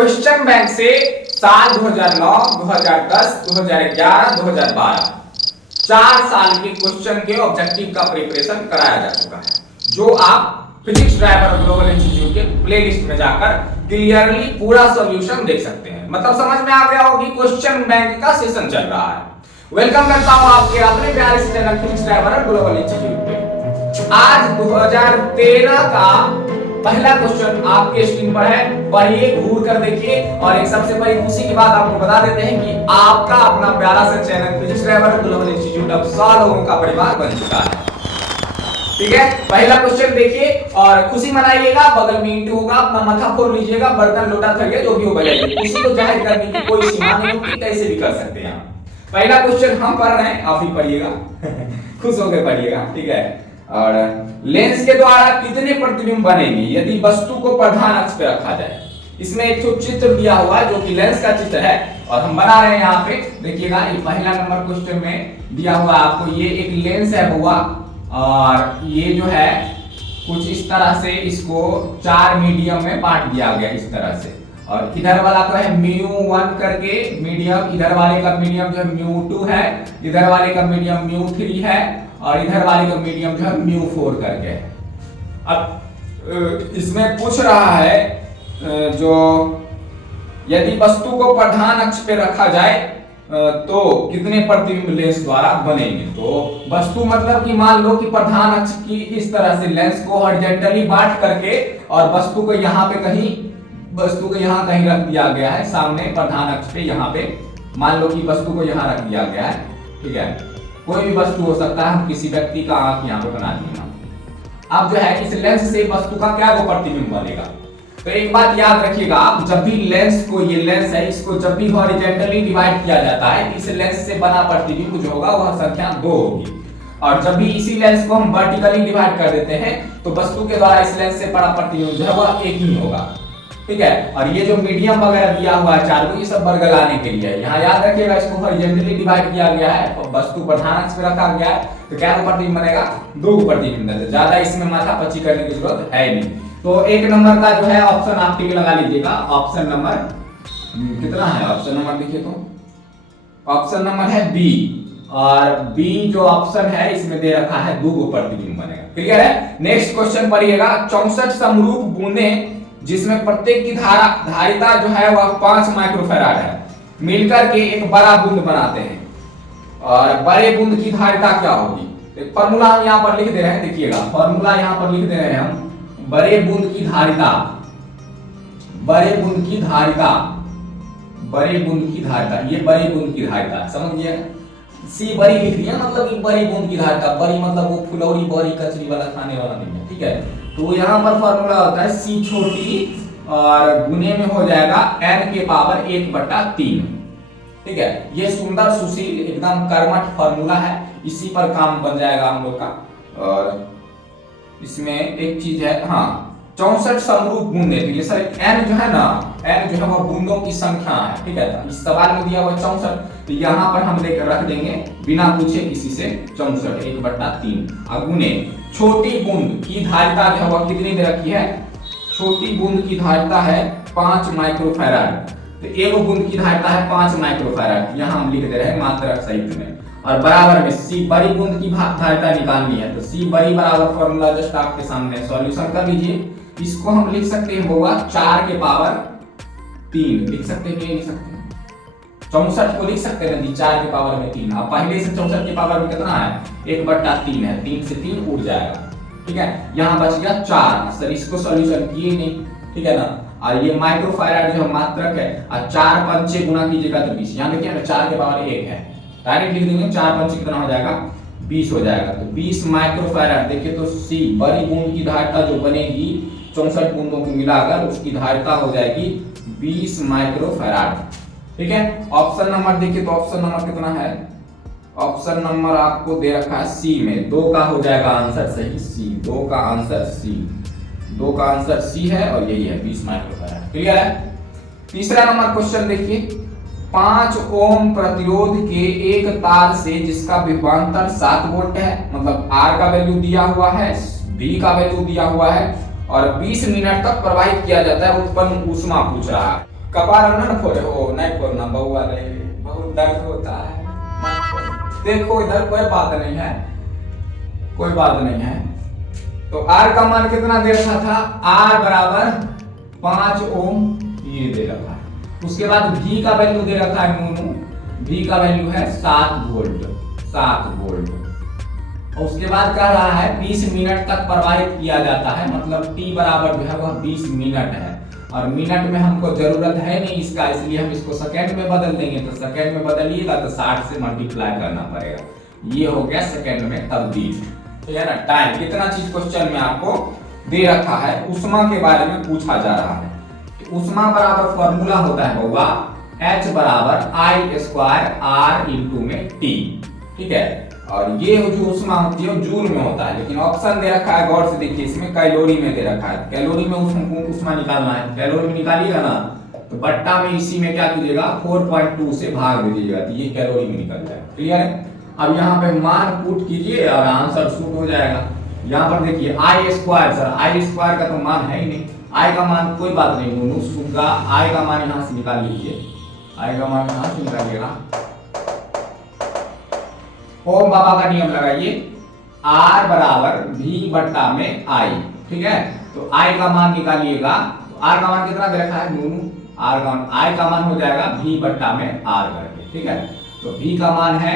Question bank से साल 2009, 2010, 2011, 2012 4 साल के क्वेश्चन के ऑब्जेक्टिव का प्रिपरेशन कराया जा चुका है, जो आप फिजिक्स ड्राइवर ग्लोबल इंस्टीट्यूट के प्लेलिस्ट में जाकर क्लियरली पूरा सॉल्यूशन देख सकते हैं। मतलब समझ में आ गया होगा कि क्वेश्चन बैंक का सेशन चल रहा है। वेलकम करता हूं आपके अपने प्यारे से channel physics driver global institute पे। आज 2013 का पहला क्वेश्चन आपके स्क्रीन पर है, पढ़िए, घूर कर देखिए। और एक सबसे बड़ी खुशी की बात आपको बता देते हैं कि आपका अपना प्यारा सा channel physics driver global institute अब 100 लोगों का परिवार बन चुका है। ठीक है, पहला क्वेश्चन देखिए और खुशी मनाइएगा। बगल में इंटू होगा, अपना माथा फोड़ लीजिएगा, बर्तन लोटा थलिया जो भी हो बजाइए। खुशी को जाहिर करने की कोई सीमा नहीं होती, कैसे भी कर सकते हैं आप। पहला क्वेश्चन हम पढ़ रहे हैं, आप ही पढ़िएगा खुश होकर पढ़िएगा। ठीक है, और लेंस के द्वारा कितने प्रतिबिंब बनेंगे यदि वस्तु को प्रधान अक्ष पे रखा जाए। इसमें एक चित्र दिया हुआ है जो कि लेंस का चित्र है और हम बना रहे हैं यहाँ पे। देखिएगा, ये पहला नंबर क्वेश्चन में दिया हुआ आपको, ये एक लेंस है हुआ और ये जो है कुछ इस तरह से इसको 4 मीडियम में बांट दिया गया इस तरह से। और इधर वाला तो है μ1 करके मीडियम, इधर वाले का मीडियम जो है μ2 है, इधर वाले का मीडियम μ3 है और इधर वाले का मीडियम जो है μ4 करके। अब इसमें पूछ रहा है जो यदि वस्तु को प्रधान अक्ष पे रखा जाए तो कितने प्रतिबिंब लेंस द्वारा बनेंगे। तो वस्तु मतलब कि मान लो कि प्रधान अक्ष की इस तरह से लेंस को हॉरिजॉन्टली बांट करके और वस्तु को यहाँ पे कहीं रख दिया गया है सामने प्रधान अक्ष पे। यहाँ पे मान लो कि वस्तु को यहाँ रख दिया गया है। ठीक है, कोई भी वस्तु हो सकता है, हम किसी व्यक्ति का आंख यहाँ पे बना दिए। अब जो है इस लेंस से वस्तु का क्या वो प्रतिबिंब बनेगा। तो एक बात याद रखिएगा आप, जब भी लेंस को, ये लेंस है, इसको जब भी हॉरिजॉन्टली डिवाइड किया जाता है, इस लेंस से बना प्रतिबिंब जो होगा वह संख्या 2 होगी। और जब भी इसी लेंस को हम वर्टिकली डिवाइड कर देते हैं तो वस्तु के द्वारा इस लेंस से बड़ा प्रतिबिंब जो है वह एक ही होगा। ठीक है, और ये जो मीडियम वगैरह दिया हुआ है 4 को, ये सब बरगलाने के लिए है। यहाँ याद रखिएगा, इसको हॉरिजॉन्टली डिवाइड किया गया है, वस्तु प्रधान अक्ष पे रखा गया है, तो क्या प्रतिबिंब बनेगा, 2 प्रतिबिंब। ज्यादा इसमें माथा पच्ची करने की जरूरत है नहीं। तो एक नंबर का जो है ऑप्शन आप टिक लगा लीजिएगा। ऑप्शन नंबर कितना है, ऑप्शन नंबर देखिए तो ऑप्शन नंबर है बी। और बी जो ऑप्शन है इसमें दे रखा है 2 प्रतिबिंब बनेगा। क्लियर है। नेक्स्ट क्वेश्चन पढ़िएगा। 64 समरूप बूंदें जिसमें प्रत्येक की धारिता जो है वह 5 माइक्रोफैराड है, मिलकर के एक बड़ा बूंद बनाते हैं। और बड़े बूंद की धारिता क्या होगी। एक फॉर्मूला हम यहाँ पर लिख दे रहे हैं, देखिएगा फॉर्मूला यहाँ पर लिख दे रहे हैं हम। बड़े बूंद की धारिता, बड़े बूंद की धारिता, बड़े बूंद की धारिता, ये बड़ी बूंद की धारिता समझ गया। सी बड़ी लिख दिया, मतलब कि बड़ी बूंद की धारिता। बड़ी मतलब वो फुलौरी बड़ी कचरी वाला खाने वाला नहीं है। ठीक है, तो यहाँ पर फॉर्मूला होता है सी छोटी और गुने में हो जाएगा n के पावर 1/3। ठीक है, ये सुंदर सुशील एकदम कर्मठ फॉर्मूला है, इसी पर काम बन जाएगा हम लोग का। और इसमें एक चीज है, हाँ 64 समरूप बूंदे, तो ये सर n जो है ना, n जो है वह बूंदों की संख्या है। ठीक है, इस सवाल में दिया हुआ 64, तो यहाँ पर हम लेकर रख देंगे बिना पूछे किसी से 64 1/3। और गुने छोटी बूंद की धारिता जो है वह कितनी दे रखी है। छोटी बूंद की धारिता है 5 माइक्रोफैराड, तो एक बूंद की धारिता है 5 माइक्रोफैराड, यहाँ हम लिख दे रहे हैं मात्रक सहित में। और बराबर में सी बड़ी बूंद की धारिता निकालनी है, तो सी बड़ी बराबर फॉर्मूला जस्ट आपके सामने सॉल्यूशन कर लीजिए। इसको हम लिख सकते हैं होगा 4 के पावर 3 लिख सकते हैं, लिख सकते हैं 64 को लिख सकते हैं जी 4 के पावर में 3। अब पहले से 64 के पावर में कितना है 1/3 है, 3 से 3 उड़ जाएगा। ठीक है, यहाँ बच गया 4। सर इसको सॉल्यूशन किए नहीं, ठीक है ना। और ये माइक्रोफैराड जो मात्रक है, और 4 पंचे गुना कीजिएगा तो 20। यहाँ देखिए ना 4 के पावर 1 है, डायरेक्ट लिख देंगे 4 पंचे कितना हो जाएगा 20 हो जाएगा। तो 20 माइक्रोफैराड। देखिए तो सी बड़ी बूंद की धारिता जो बनेगी 64 बूंदों को मिलाकर उसकी धारिता हो जाएगी 20 माइक्रोफैराड। ठीक है, ऑप्शन नंबर देखिए तो ऑप्शन नंबर कितना है, ऑप्शन नंबर आपको दे रखा है सी में। 2 का हो जाएगा आंसर सही, सी 2 का आंसर सी, 2 का आंसर सी है और यही है 20 माइक्रोफैराड। क्लियर है। तीसरा नंबर क्वेश्चन देखिए। 5 ओम प्रतिरोध के एक तार से जिसका विभवांतर 7 वोल्ट है, मतलब R का वैल्यू दिया हुआ है, V का वैल्यू दिया हुआ है और 20 मिनट तक प्रवाहित किया जाता है, उत्पन्न ऊष्मा पूछ रहा है। कपार न फोड़े हो, नहीं फोड़ना बउआ रे, बहुत दर्द होता है, मत फोड़ो। देखो इधर कोई बात नहीं है, कोई बात नहीं है। तो R का मान कितना दे रखा था, R बराबर 5 ओम ये दे रखा है। उसके बाद V का वैल्यू दे रखा है नूनू, V का वैल्यू है 7 वोल्ट, 7 वोल्ट। और उसके बाद कह रहा है 20 मिनट तक प्रवाहित किया जाता है, मतलब T बराबर जो है वह 20 मिनट है। और मिनट में हमको जरूरत है नहीं इसका, इसलिए हम इसको सेकंड में बदल देंगे। तो सेकंड में बदलिएगा तो 60 से मल्टीप्लाई करना पड़ेगा। ये हो गया सेकंड में तब्दील, ठीक है ना। टाइम कितना चीज क्वेश्चन में आपको दे रखा है, उष्मा के बारे में पूछा जा रहा है। उष्मा बराबर फॉर्मूला होता है बउआ H बराबर I स्क्वायर R इंटू में T, ठीक है। और ये जो उष्मा होती है जूल में होता है, लेकिन ऑप्शन दे रखा है, गौर से देखिए इसमें कैलोरी में दे रखा है। कैलोरी में उष्मा निकालना है, कैलोरी में निकालिएगा ना तो बट्टा में इसी में क्या कीजिएगा 4.2 से भाग दीजिएगा, तो ये कैलोरी में निकल जाएगा। क्लियर है। अब यहाँ पे मान पुट कीजिए और आंसर शूट हो जाएगा। यहाँ पर देखिए I square, sir I square का तो मान है ही नहीं, I का मान कोई बात नहीं नूनू सुगा, I का मान यहाँ से निकाल लीजिए, I का मान यहाँ से निकालिएगा। ओम बाबा का नियम लगाइए, R बराबर V बट्टा में I, ठीक है। तो I का मान निकालिएगा, तो R का मान कितना दे रखा है नूनू, I का मान हो जाएगा V बट्टा में R करके, ठीक है। तो V का मान है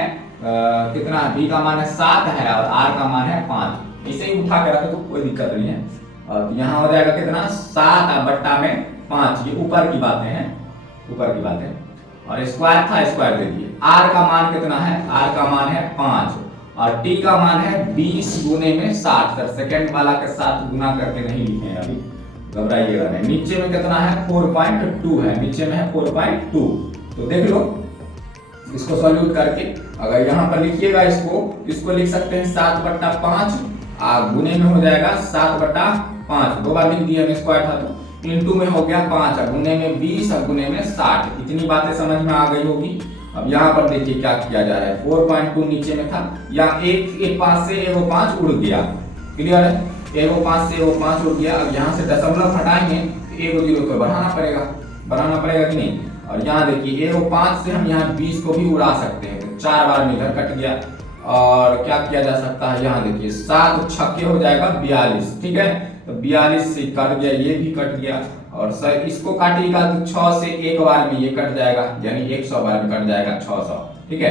कितना, V का मान है 7 है और R का मान है 5। इसे ही उठा के रखे तो कोई दिक्कत नहीं है। और यहाँ हो जाएगा कितना 7 बट्टा में 5, ये ऊपर की बातें हैं, ऊपर की बातें। और स्क्वायर था, स्क्वायर दे दिए। R का मान कितना है, R का मान है 5 और T का मान है 20 गुने में 60। सर सेकंड वाला के साथ गुना करके नहीं लिखे हैं अभी, घबराइएगा नहीं। नीचे में कितना है 4.2 है, नीचे में है 4.2। तो देख लो इसको सॉल्यूट करके, अगर यहाँ पर लिखिएगा इसको लिख सकते हैं 7 बट्टा 5 गुने में हो जाएगा 7 बट्टा 5, 2 बार लिख दिया, स्क्वायर था तो इनटू में हो गया 5 और गुने में 20 और गुने में 60। इतनी बातें समझ में आ गई होगी। अब यहाँ पर देखिए क्या किया जा रहा है, 4.2 नीचे में था, या एक 5 से एगो 5 उड़ गया। क्लियर है, एगो 5 से एगो 5 उड़ गया। अब यहाँ से दशमलव हटाएंगे तो एगो 0 को बढ़ाना पड़ेगा कि नहीं। और यहाँ देखिए एगो 5 से हम यहाँ 20 को भी उड़ा सकते हैं, तो 4 बार में इधर कट गया। और क्या किया जा सकता है, यहाँ देखिए 7 छक्के हो जाएगा 42, ठीक है। तो 42 से कट गया, ये भी कट गया। और सर इसको काटिएगा तो 6 से एक बार में ये कट जाएगा, यानी 100 बार में कट जाएगा 600, ठीक है।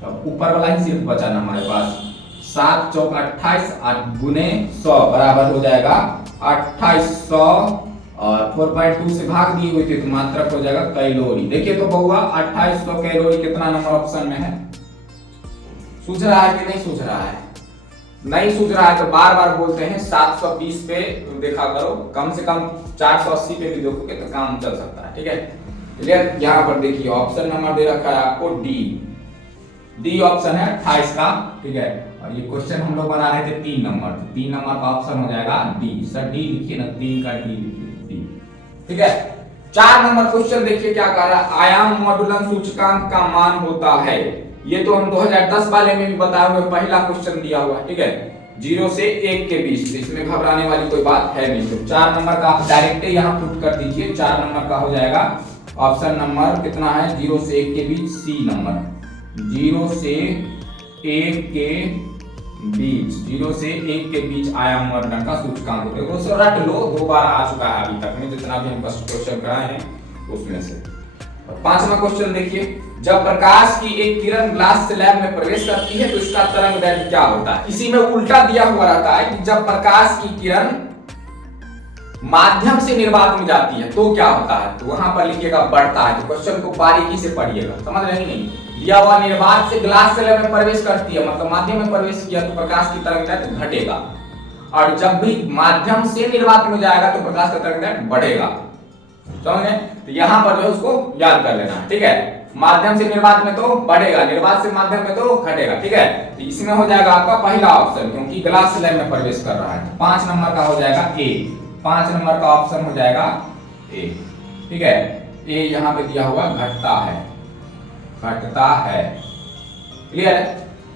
तो ऊपर वाला ही सिर्फ बचा ना हमारे पास, 7 चौक 28 8 गुने 100 बराबर हो जाएगा 2800। और 4.2 से भाग दिए हुए थे तो मात्रक हो जाएगा कैलोरी। देखिए तो बउआ 2800 कैलोरी कितना नंबर ऑप्शन में है, सूझ रहा है कि नहीं सूझ रहा है? नहीं सूझ रहा है तो बार बार बोलते हैं 720 पे देखा करो, कम से कम 480 पे भी देखोगे तो काम चल सकता है, ठीक है। क्लियर। यहाँ पर देखिए ऑप्शन नंबर दे रखा है आपको डी ऑप्शन है 28 का, ठीक है। और ये क्वेश्चन हम लोग बना रहे थे 3 नंबर, 3 नंबर का ऑप्शन हो जाएगा डी। सर डी लिखिए ना, 3 का डी लिखिए, डी, ठीक है। 4 नंबर क्वेश्चन देखिए क्या कह रहा है, आयाम मॉडुलन सूचकांक का मान होता है। ये तो हम 2010 वाले में भी बताए हुए पहला क्वेश्चन दिया हुआ है, ठीक है, 0 से 1 के बीच, इसमें घबराने वाली कोई बात है नहीं। तो 4 नंबर का डायरेक्ट यहाँ पुट कर दीजिए, 4 नंबर का हो जाएगा ऑप्शन नंबर कितना है 0 से 1 के बीच, सी नंबर। 0 से 1 के बीच, 0 से 1 के बीच आयाम मॉडुलन का सूचकांक होता है। वो रट लो, 2 बार आ चुका है अभी तक में, जितना भी हम फर्स्ट क्वेश्चन कराए हैं उसमें से। 5वां क्वेश्चन देखिए, जब प्रकाश की एक किरण ग्लास स्लैब में प्रवेश करती है तो इसका तरंगदैर्घ्य क्या होता है। इसी में उल्टा दिया हुआ रहता है कि जब प्रकाश की किरण माध्यम से निर्वात में जाती है तो क्या होता है, तो वहां पर लिखिएगा बढ़ता है। तो क्वेश्चन को बारीकी से पढ़िएगा, समझ रहे नहीं। दिया हुआ निर्वात से ग्लास स्लैब में प्रवेश करती है, मतलब माध्यम में प्रवेश किया तो प्रकाश की तरंगदैर्घ्य घटेगा, और जब भी माध्यम से निर्वात में जाएगा तो प्रकाश का तरंगदैर्घ्य बढ़ेगा। समझे? तो यहाँ पर जो उसको याद कर लेना है, ठीक है। माध्यम से निर्वात में तो बढ़ेगा, निर्वात से माध्यम में तो घटेगा, ठीक है। तो इसमें हो जाएगा आपका पहला ऑप्शन, क्योंकि ग्लास स्लैब में प्रवेश कर रहा है। 5 नंबर का हो जाएगा ए, 5 नंबर का ऑप्शन हो जाएगा ए, ठीक है। ए यहाँ पे दिया हुआ घटता है, क्लियर है।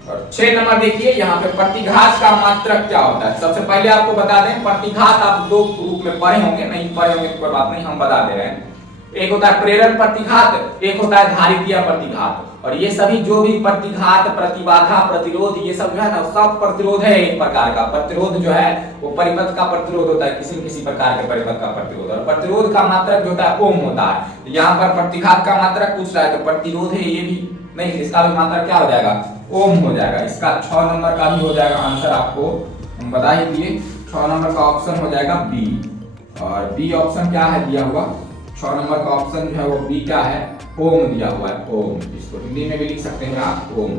और 6 नंबर देखिए, यहाँ पे प्रतिघात का मात्रक क्या होता है। सबसे पहले आपको बता दें, प्रतिघात आप 2 रूप में पढ़े होंगे, नहीं पढ़े होंगे तो कोई बात नहीं, हम बता दे रहे हैं। एक होता है प्रेरण प्रतिघात, एक होता है धारितीय प्रतिघात। और ये सभी जो भी प्रतिघात, प्रतिबाधा, प्रतिरोध, ये सब जो है ना सब प्रतिरोध है एक प्रकार का। प्रतिरोध जो है वो परिपथ का प्रतिरोध होता है, किसी न किसी प्रकार के परिपथ का प्रतिरोध। और प्रतिरोध का मात्रक जो होता है ओम होता है। तो यहाँ पर प्रतिघात का मात्रक पूछ रहा है तो प्रतिरोध है ये भी नहीं, इसका भी मात्रक क्या हो जाएगा, ओम हो जाएगा। इसका 6 नंबर का भी हो जाएगा आंसर, आपको हम बता ही दिए। 6 नंबर का ऑप्शन हो जाएगा बी। और बी ऑप्शन क्या है दिया हुआ, 6 नंबर का ऑप्शन जो है वो बी क्या है, ओम दिया हुआ है, ओम। इसको हिंदी में भी लिख सकते हैं आप ओम।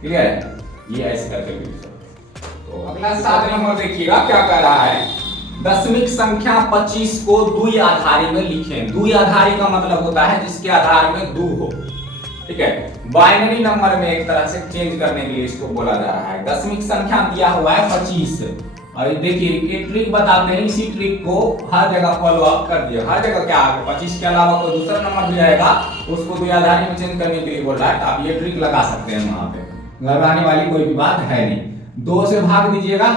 क्लियर है, ये ऐसे करके लिख सकते। तो अगला 7 नंबर देखिएगा क्या कह रहा है, दशमिक संख्या 25 को द्वि आधारी में लिखें। द्वि आधारी का मतलब होता है जिसके आधार में 2 हो, ठीक है। बाइनरी नंबर में एक तरह से चेंज करने के लिए इसको बोला जा रहा है। दशमिक संख्या दिया हुआ है 25, और देखिए ये ट्रिक बताते हैं, इसी ट्रिक को हर जगह फॉलो अप कर दिया। हर जगह क्या है, 25 के अलावा कोई दूसरा नंबर भी रहेगा उसको द्विआधारी में चेंज करने के लिए बोल रहा है, तो आप ये ट्रिक लगा सकते हैं। वहां पे लगाने वाली कोई भी बात है नहीं। 2 से भाग दीजिएगा,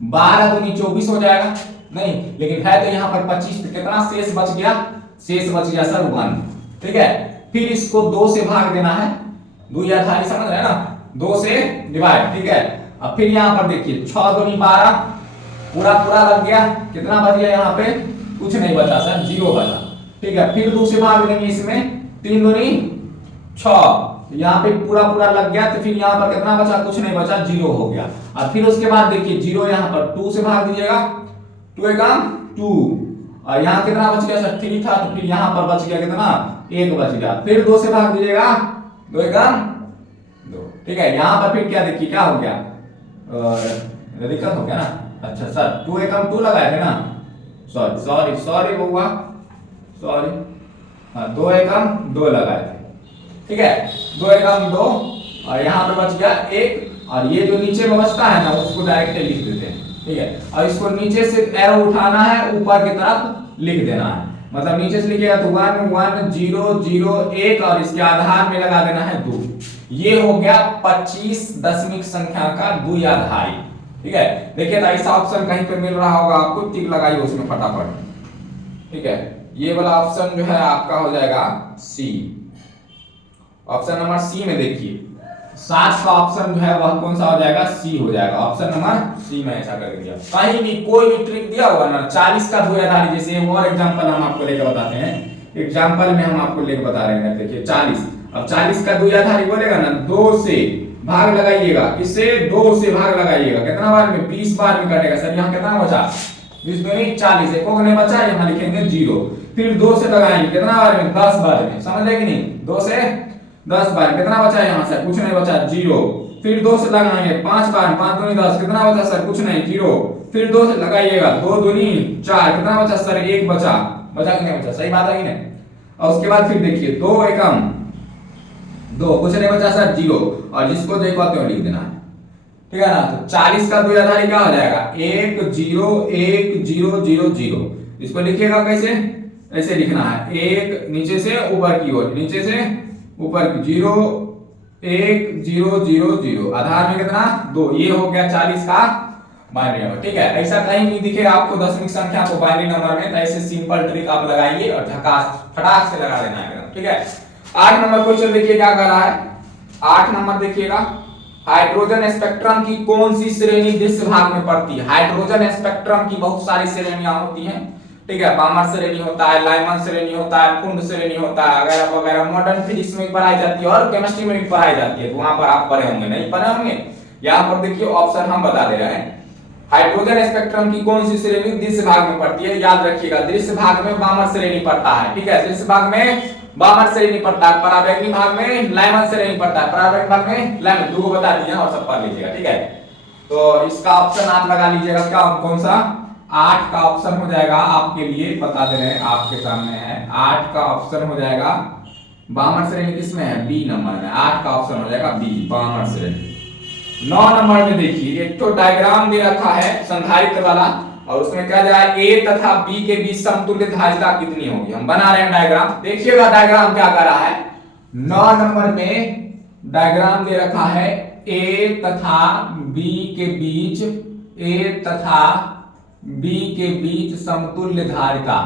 12 दूनी 24 हो जाएगा, नहीं लेकिन है तो यहाँ पर 25, तो कितना शेष बच गया, शेष बच गया सर 1, ठीक है। फिर इसको 2 से भाग देना है, द्विआधारी समझ रहे हैं ना, 2 से डिवाइड, ठीक है। अब फिर यहाँ पर देखिए 6 दूनी 12, पूरा पूरा लग गया, कितना बच गया यहाँ पे, कुछ नहीं बचा सर, 0 बचा, ठीक है। फिर 2 से भाग देंगे इसमें, 3 दूनी 6, यहाँ पे पूरा पूरा लग गया, तो फिर यहाँ पर कितना बचा, कुछ नहीं बचा, 0 हो गया। और फिर उसके बाद देखिए 0 यहाँ पर 2 से भाग दीजिएगा, 2 एकम 2, और यहाँ कितना बच गया सर, 3 था, तो फिर यहाँ पर बच गया कितना, 1 बच गया। फिर 2 से भाग दीजिएगा, 2 एकम 2, ठीक है। यहाँ पर फिर क्या देखिए क्या हो गया, दिक्कत हो गया ना, अच्छा सर 2 एकम 2 लगाए थे ना, सॉरी सॉरी सॉरी बउआ, सॉरी, हाँ 2 एकम 2 लगाए थे, ठीक है। 2 एकम 2, और यहाँ पे बच गया 1, और ये जो नीचे में बचता है ना उसको डायरेक्ट लिख देते हैं, ठीक है। और इसको नीचे से एरो उठाना है, ऊपर की तरफ लिख देना है, मतलब नीचे से लिखिएगा तो 1 1 0 0 1, और इसके आधार में लगा देना है 2। ये हो गया 25 दशमिक संख्या का द्विआधारी, ठीक है। देखिए ऐसा ऑप्शन कहीं पे मिल रहा होगा आपको, टिक लगाइए उसमें फटाफट, ठीक है। ये वाला ऑप्शन जो है आपका हो जाएगा सी, ऑप्शन नंबर सी में देखिए 7 का ऑप्शन जो है वह कौन सा हो जाएगा, सी हो जाएगा, ऑप्शन नंबर सी में ऐसा कर दिया। कहीं भी कोई भी ट्रिक दिया हुआ ना 40 का द्विआधारी, जैसे और एग्जांपल हम आपको लेकर बताते हैं, एग्जांपल में हम आपको लेकर बता रहे हैं, देखिए 40, अब 40 का द्विआधारी बोलेगा ना, 2 से भाग लगाइएगा, किससे, 2 से भाग लगाइएगा, कितना बार में, 20 बार में कटेगा सर। यहाँ कितना बचा, 20 दूनी 40, एक ने बचा, यहाँ लिखेंगे 0। फिर 2 से लगाएंगे, कितना बार में, 10 बार में, समझ रहे कि नहीं, 2 से 10 बार, कितना बचा यहाँ से, कुछ नहीं बचा, 0। फिर 2 से लगाएंगे 5 बार, 5 दूनी 10, कितना बचा सर, कुछ नहीं, 0। फिर 2 से लगाइएगा, 2 दूनी 4, कितना बचा सर, 1 बचा, बचा कि नहीं बचा, सही बात है कि नहीं। और उसके बाद फिर देखिए 2 एकम 2, कुछ नहीं बचा सर, 0, और जिसको देखो तो लिख देना है, ठीक है ना। तो 40 का द्विआधारी क्या हो जाएगा, 1 0 1 0 0 0। इसको लिखिएगा कैसे, ऐसे लिखना है, 1 नीचे से ऊपर की ओर, नीचे से ऊपर की 0 1 0 0 0, आधार में कितना 2, ये हो गया 40 का बाइनरी नंबर, ठीक है। ऐसा कहीं नहीं दिखेगा आपको दशमिक संख्या को बाइनरी नंबर में, तो ऐसे सिंपल ट्रिक आप लगाइए और फटाक से लगा देना है, ठीक है। 8 नंबर क्वेश्चन देखिए क्या कर रहा है, 8 नंबर देखिएगा, हाइड्रोजन स्पेक्ट्रम की कौन सी श्रेणी दृश्य भाग में पड़ती है। हाइड्रोजन स्पेक्ट्रम की बहुत सारी श्रेणियां होती हैं, ठीक है। बामर श्रेणी होता है, लाइमन श्रेणी होता है, कुंड श्रेणी होता है, वगैरह वगैरह। मॉडर्न फिजिक्स में पढ़ाई जाती है और केमिस्ट्री में भी पढ़ाई जाती है, तो वहां पर आप पढ़े होंगे, नहीं पढ़े होंगे। यहाँ पर देखिए ऑप्शन हम बता दे रहे हैं, हाइड्रोजन स्पेक्ट्रम की कौन सी श्रेणी दृश्य भाग में पड़ती है, याद रखिएगा दृश्य भाग में बामर श्रेणी पड़ता है, ठीक है। दृश्य भाग में बामर श्रेणी पड़ता है, परावैंगिक भाग में लाइमन श्रेणी पड़ता है, परावैंगिक भाग में लाइमन, दो बता दिए और सब पढ़ लीजिएगा, ठीक है। तो इसका ऑप्शन आप लगा लीजिएगा, क्या कौन सा, 8 का ऑप्शन हो जाएगा आपके लिए, बता दे रहे हैं आपके सामने है, 8 का ऑप्शन हो जाएगा, बामर श्रेणी किसमें है, बी नंबर में, 8 का ऑप्शन हो जाएगा बी, बामर श्रेणी। 9 नंबर में देखिए एक तो डायग्राम दे रखा है संधारित्र वाला, और उसमें क्या जाए ए तथा बी के बीच समतुल्य धारिता कितनी होगी, हम बना रहे हैं डायग्राम। देखिएगा डायग्राम क्या कर रहा है, 9 नंबर में डायग्राम दे रखा है, ए तथा बी के बीच, ए तथा बी के बीच समतुल्य धारिता,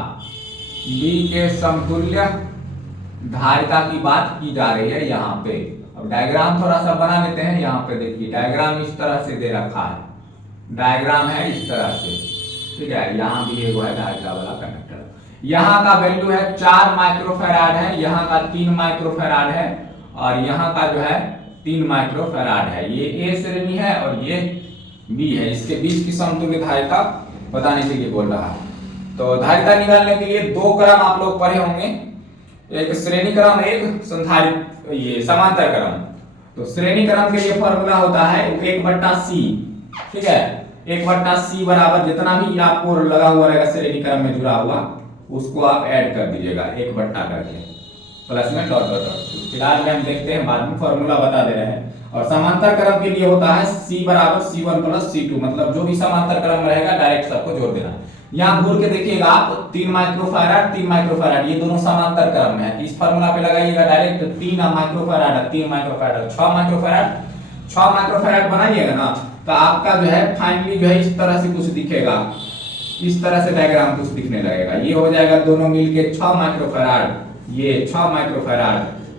बी के समतुल्य धारिता की बात की जा रही है यहाँ पे। अब डायग्राम थोड़ा सा बना लेते हैं। यहाँ पे देखिए डायग्राम इस तरह से दे रखा है, डायग्राम है इस तरह से, ठीक है। यहाँ भी एक है धारिता वाला कंडक्टर। यहाँ का वैल्यू है 4 माइक्रोफैराड है, यहाँ का 3 माइक्रोफैराड है, और यहाँ का जो है 3 माइक्रोफैराड है। ये ए श्रेणी है और ये बी है। इसके बीच की समतुल्य धारिता बताने के लिए बोल रहा है। तो धारिता निकालने के लिए 2 क्रम आप लोग पढ़े होंगे, एक श्रेणी क्रम, एक संधारित ये समांतर क्रम। तो श्रेणी क्रम के लिए फॉर्मूला होता है 1/c, ठीक है। 1/c बराबर जितना भी आपको लगा हुआ रहेगा श्रेणी क्रम में जुड़ा हुआ, उसको आप ऐड कर दीजिएगा 1 करके, प्लस में डॉट डॉट डॉट। फिलहाल में हम देखते हैं, बाद में फॉर्मूला बता दे रहे हैं। और समांतर क्रम के लिए होता है c बराबर c1 प्लस c2, मतलब जो भी समांतर क्रम में रहेगा डायरेक्ट सबको जोड़ देना। यहाँ घूर के देखिएगा आप 3 माइक्रोफैराड 3 माइक्रोफैराड, ये दोनों समांतर क्रम में है। इस फार्मूला पे लगाइएगा direct 3 microfarad 3 microfarad 6 microfarad 6 microfarad बनाइएगा ना, तो आपका जो है फाइनली जो है इस तरह से कुछ दिखेगा, इस तरह से डायग्राम कुछ दिखने लगेगा। ये हो जाएगा दोनों मिलके 6 माइक्रोफैराड, ये 6 माइक्रोफैराड,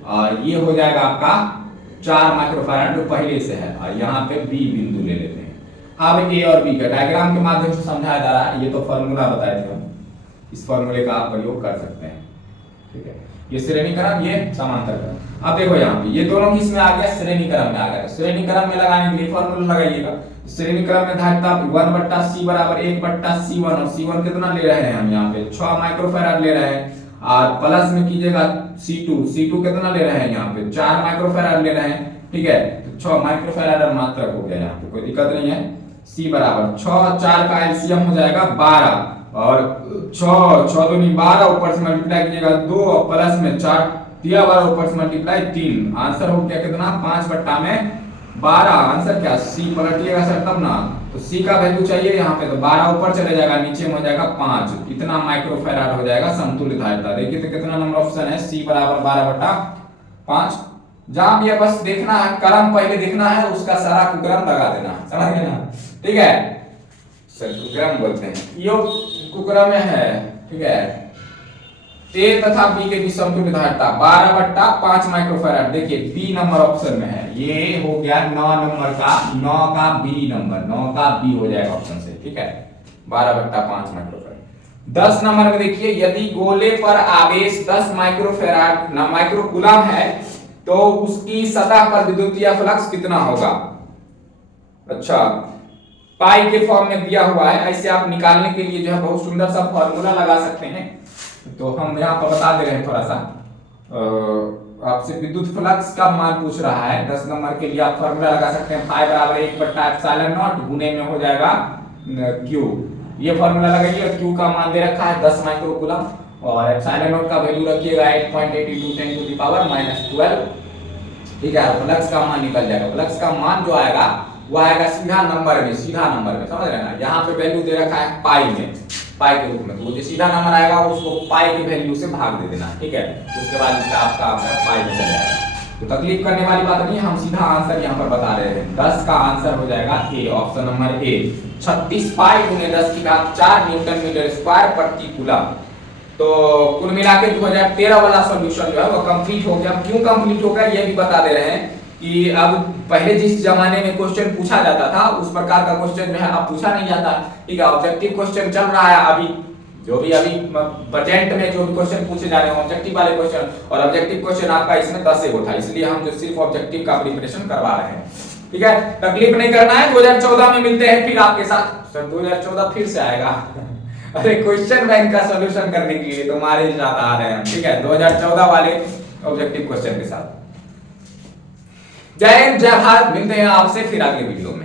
और ये हो जाएगा आपका 4 माइक्रोफैराड जो पहले से है। और यहाँ पे बी बिंदु ले लेते हैं। अब ए और बी का डायग्राम के माध्यम से समझाया जा रहा है। ये तो फॉर्मूला बताए थे हम, इस फॉर्मूले का आप प्रयोग कर सकते हैं, ठीक है। ये श्रेणी क्रम, ये समांतर क्रम। अब देखो यहाँ पे ये दोनों किस में आ गया, श्रेणी क्रम में आ गया। श्रेणी क्रम में लगाने के लिए फॉर्मूला लगाइएगा। श्रेणी क्रम में धारिता 1/c बराबर 1/c1, और c1 कितना ले रहे हैं हम यहाँ पे 6 माइक्रोफैराड ले रहे हैं, और प्लस में कीजिएगा c2 कितना ले रहे हैं यहाँ पे 4 माइक्रोफैराड ले रहे हैं, ठीक है। तो 6 माइक्रोफैराड और मात्रक हो गया, यहाँ पे कोई दिक्कत नहीं है। c बराबर 6 4 का एलसीएम हो जाएगा 12, और 6 दूनी 12, ऊपर से मल्टीप्लाई कीजिएगा 2, और प्लस में 4 दिया 12, ऊपर से मल्टीप्लाई 3। आंसर हो गया कितना 5/12। आंसर क्या, c पलटिएगा सर तब ना, तो c का वैल्यू चाहिए यहाँ पे, तो 12 ऊपर चले जाएगा, नीचे में हो जाएगा 5। इतना माइक्रोफैराड हो जाएगा समतुल्य धारिता। देखिए तो कितना नंबर ऑप्शन है, c बराबर 12/5। जहां भी बस देखना है, क्रम पहले देखना है, उसका सारा कुक्रम लगा देना, समझ गए ना, ठीक है। सर कुक्रम बोलते हैं, यो कुक्रम में है, ठीक है। ए तथा बी के बीच समतुल्य धारिता 12/5 माइक्रोफैराड। देखिए बी नंबर ऑप्शन में है, ये हो गया 9 नंबर का, 9 का बी नंबर, 9 का बी हो जाएगा ऑप्शन से, ठीक है। 12/5 माइक्रोफैराड। 10 नंबर में देखिए, यदि गोले पर आवेश 10 माइक्रोफैराड ना माइक्रोकूलम है, तो उसकी सतह पर विद्युतीय फ्लक्स कितना होगा। अच्छा, पाई के फॉर्म में दिया हुआ है। ऐसे आप निकालने के लिए जो है बहुत सुंदर सा फॉर्मूला लगा सकते हैं। तो हम यहाँ पर बता दे रहे हैं थोड़ा सा, आपसे विद्युत फ्लक्स का मान पूछ रहा है 10 नंबर के लिए। आप फॉर्मूला लगा सकते हैं, फाई बराबर 1/ε0 गुने में हो जाएगा क्यू। ये फॉर्मूला लगाइए, क्यू का मान दे रखा है 10 माइक्रोकूलम, और ε0 का वैल्यू रखिएगा 8.82 10⁻⁻12, ठीक है। फ्लक्स का मान निकल जाएगा। फ्लक्स का मान जो आएगा वो आएगा सीधा नंबर में, समझ रहे ना। यहाँ पे वैल्यू दे रखा है पाई में, पाई के रूप में, तो जो सीधा नंबर आएगा उसको पाई की वैल्यू से भाग दे देना, ठीक है। उसके बाद इसका आपका पाई में चल जाएगा। तो तकलीफ करने वाली बात नहीं, हम सीधा आंसर यहाँ पर बता रहे हैं। 10 का आंसर हो जाएगा ए, ऑप्शन नंबर ए। 36 पाई गुने 10⁴ न्यूटन मीटर स्क्वायर प्रति कूलम। तो कुल मिला के 2013 वाला सॉल्यूशन जो है वो कंप्लीट हो गया। क्यों कंप्लीट हो गया ये भी बता दे रहे हैं कि अब पहले जिस जमाने में क्वेश्चन पूछा जाता था उस प्रकार का क्वेश्चन जो है अब पूछा नहीं जाता, ठीक है। ऑब्जेक्टिव क्वेश्चन चल रहा है अभी, जो भी अभी प्रेजेंट में जो भी क्वेश्चन पूछे जा रहे हैं ऑब्जेक्टिव वाले क्वेश्चन, और ऑब्जेक्टिव क्वेश्चन आपका इसमें 10 से था, इसलिए हम जो सिर्फ ऑब्जेक्टिव का प्रिपरेशन करवा रहे हैं, ठीक है। तकलीफ नहीं करना है। 2014 में मिलते हैं फिर आपके साथ। सर 2014 फिर से आएगा अरे क्वेश्चन बैंक का सॉल्यूशन करने के लिए तुम्हारे साथ आ रहे हैं, ठीक है, 2014 वाले ऑब्जेक्टिव क्वेश्चन के साथ। जय हिंद, जय भारत। मिलते हैं आपसे फिर अगले वीडियो में।